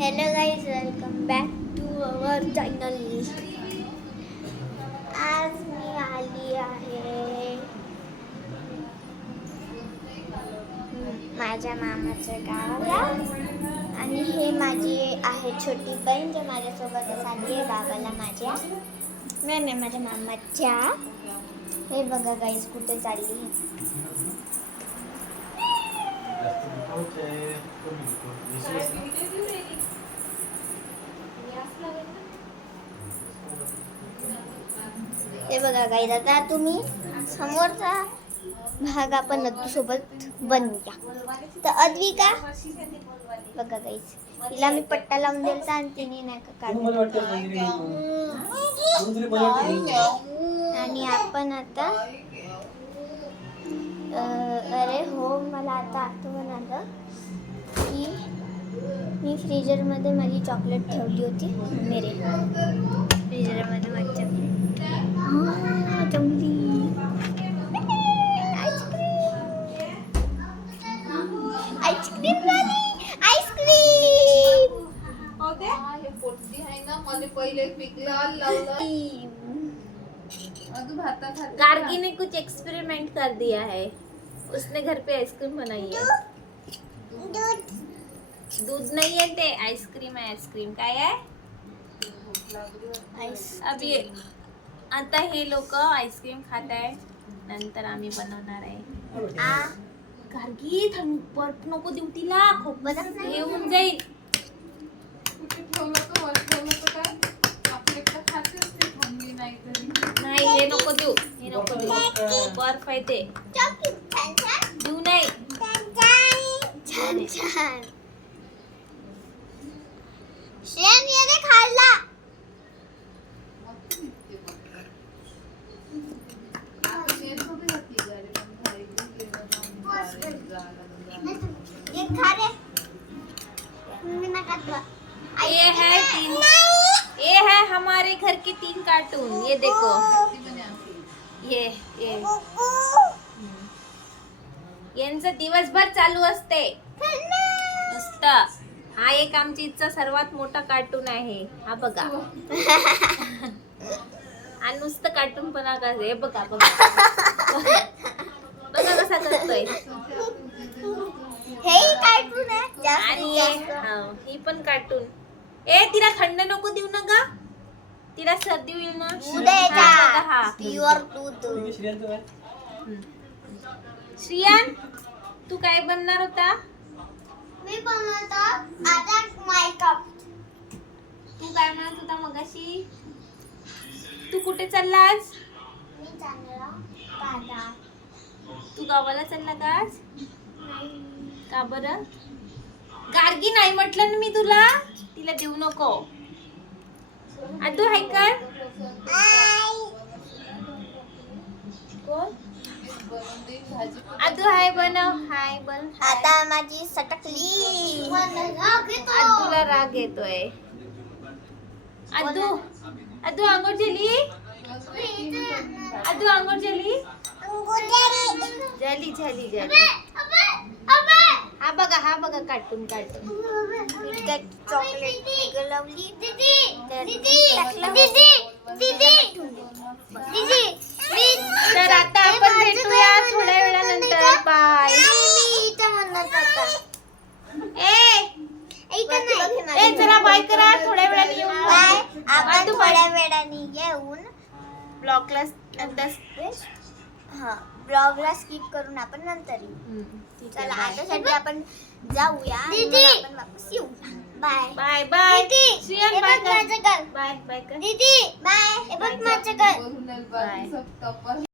Hello guys, welcome back to our channel. आज मी आली आहे माझ्या मामाच्या गावाला आणि हे माझी आहे छोटी बहीण जो माझ्यासोबतच आली आहे गावाला माझ्या. नाही माझ्या मामाच्या. हे बघा गाईज कुठे चालली. हे बघा गाईज, आता तुम्ही समोरचा भाग आपण अद्दू सोबत बनवूया. तर अद्विका बघा गाईज, तिला मी पट्टा लावून दिलता आणि तिने नाही का काढला. आणि आपण आता अरे हो, मला आता आठवण आलं की मी फ्रीजरमध्ये माझी चॉकलेट ठेवली होती. मेरे फ्रीजरमध्ये माझी चॉकलेट जमली. आईस्क्रीम झाली, आईस्क्रीम. गार्गी ने कुछ एक्सपेरिमेंट कर दिया है. उसने घर पे आइसक्रीम बनाई है. दूध नहीं है ते आइसक्रीम है. आइसक्रीम काय आहे. अब ये आता हे लोक आईस्क्रीम खात आहे. नंतर आम्ही बनवणार आहे. गार्गी थंड बर्फ नको देऊ तिला. खूप येऊन जाईल. नाही हे नको देऊ. हे नको देऊ. बर्फ आहे ते देऊ नाही. छान छान. श्रेयन ये दे खाल्ला. ये खा रे. ये है हमारे घर के 3 कार्टून. ये देखो. ये यांचं दिवसभर चालू असते नुसतं. हा एक आमची इथचा सर्वात मोठा कार्टून आहे. हा बघा. आणि नुसतं कार्टून पण हे बघा बघा बघा कसा करतोय. हे कार्टून आहे आणि ही पण कार्टून. ए तिला थंड नको देऊ ना गा. तिला सर्दी होईल ना. उद्याचा प्युअर दूध. श्रियान तू काय बनणार होता. मी बनवतो आता मेकअप. तू काय म्हणत होता मगाशी. तू कुठे चालला आज. मी चालला बाजार. तू गावाला चालला का आज. का बरं. गार्गी नाही म्हटलं ना मी तुला. तिला देऊ नको. अद्दू हाय कर. कोण अद्दू हाय बनव. हाय बन. आता माझी सटकली. अद्दूला राग येतोय. अद्दू अद्दू अंघोळ झाली. अद्दू अंघोळ झाली. झाली झाली झाली. हा बघा कार्टून किटकॅट चॉकलेट गलवली. तर आता आपण भेटूया थोड्या वेळानंतर. बाय. ए चला बाय करा. थोड्या वेळाने येऊ. आपण थोड्या वेळाने येऊन ब्लॉगला ब्लॉगला स्किप करून आपण नंतर येऊ. चला आतासाठी आपण जाऊया. आपण वापस येऊ. Bye bye bye. Shriyan bye कर. माझं घर. बाय बाय कर. दीदी बाय. हे बघ माझं घर. बाय.